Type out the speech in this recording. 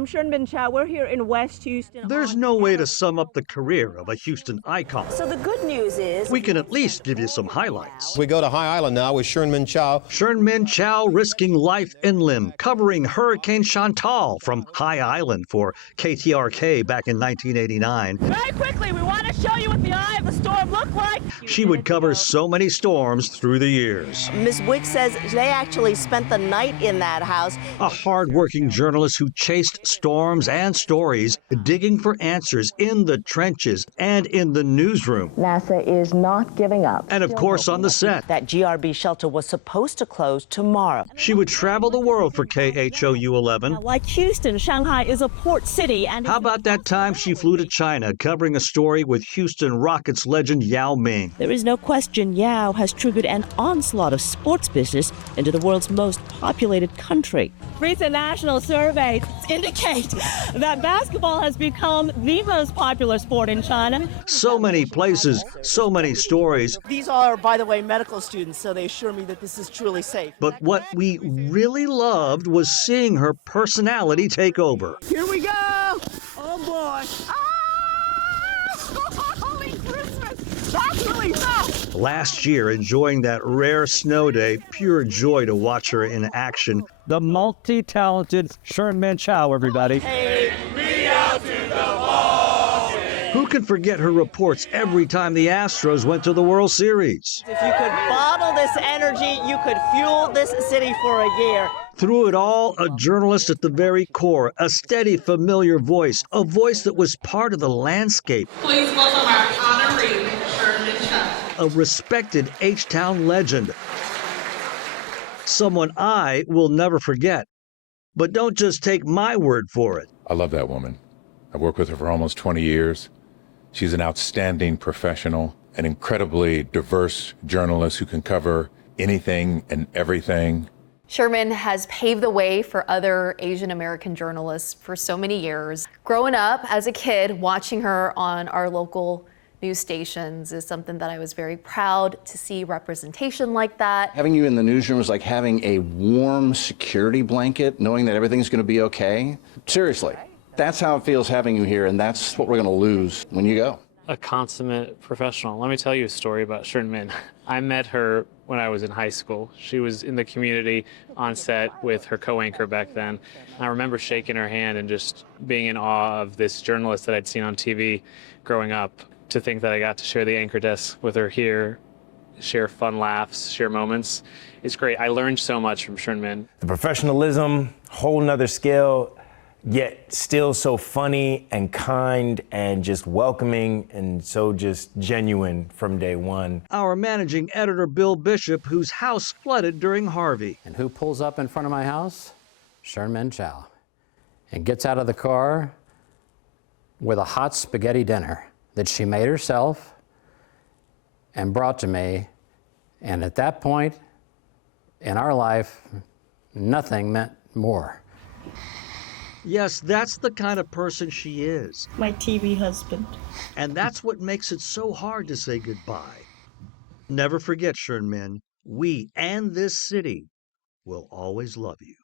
I'm Shern-Min Chow. We're here in West Houston. There's no way to sum up the career of a Houston icon. So the good news is We can at least give you some highlights. We go to High Island now with Shern-Min Chow. Shern-Min Chow risking life and limb, covering Hurricane Chantal from High Island for KTRK back in 1989. very quickly, we want to show you what the eye of the storm looked like. She would cover so many storms through the years. Ms. Wick says they actually spent the night in that house. A hard-working journalist who chased storms and stories, digging for answers in the trenches and in the newsroom. NASA is not giving up. And of course on the set. That GRB shelter was supposed to close tomorrow. She would travel the world for KHOU 11. Like Houston, Shanghai is a port city. And How about that time she flew to China, covering a story with Houston Rockets legend Yao Ming? There is no question Yao has triggered an onslaught of sports business into the world's most populated country. Recent national surveys indicate that basketball has become the most popular sport in China. So many places, so many stories. These are, by the way, medical students, so they assure me that this is truly safe. But what we really loved was seeing her personality take over. Here we go! Oh boy! Holy Christmas! That's really tough! Last year, enjoying that rare snow day, pure joy to watch her in action. The multi-talented Shern-Min Chow, everybody. Who can forget her reports every time the Astros went to the World Series? If you could bottle this energy, you could fuel this city for a year. Through it all, a journalist at the very core, a steady, familiar voice, a voice that was part of the landscape. Please welcome our honoree, Shern-Min Chow. A respected H-Town legend. Someone I will never forget. But don't just take my word for it. I love that woman. I've worked with her for almost 20 years. She's an outstanding professional, an incredibly diverse journalist who can cover anything and everything. Shern-Min has paved the way for other Asian American journalists for so many years. Growing up as a kid, watching her on our local news stations is something that I was very proud to see representation like that. Having you in the newsroom is like having a warm security blanket, knowing that everything's going to be okay. Seriously, that's how it feels having you here, and that's what we're going to lose when you go. A consummate professional. Let me tell you a story about Shern-Min. I met her when I was in high school. She was in the community on set with her co-anchor back then. I remember shaking her hand and just being in awe of this journalist that I'd seen on TV growing up. To think that I got to share the anchor desk with her here, share fun laughs, share moments, it's great. I learned so much from Shern-Min. The professionalism, whole nother scale, yet still so funny and kind and just welcoming and so just genuine from day one. Our managing editor, Bill Bishop, whose house flooded during Harvey. And who pulls up in front of my house? Shern-Min Chow. And gets out of the car with a hot spaghetti dinner that she made herself and brought to me. And at that point in our life, nothing meant more. Yes, that's the kind of person she is. My TV husband. And that's what makes it so hard to say goodbye. Never forget, Shern-Min, we and this city will always love you.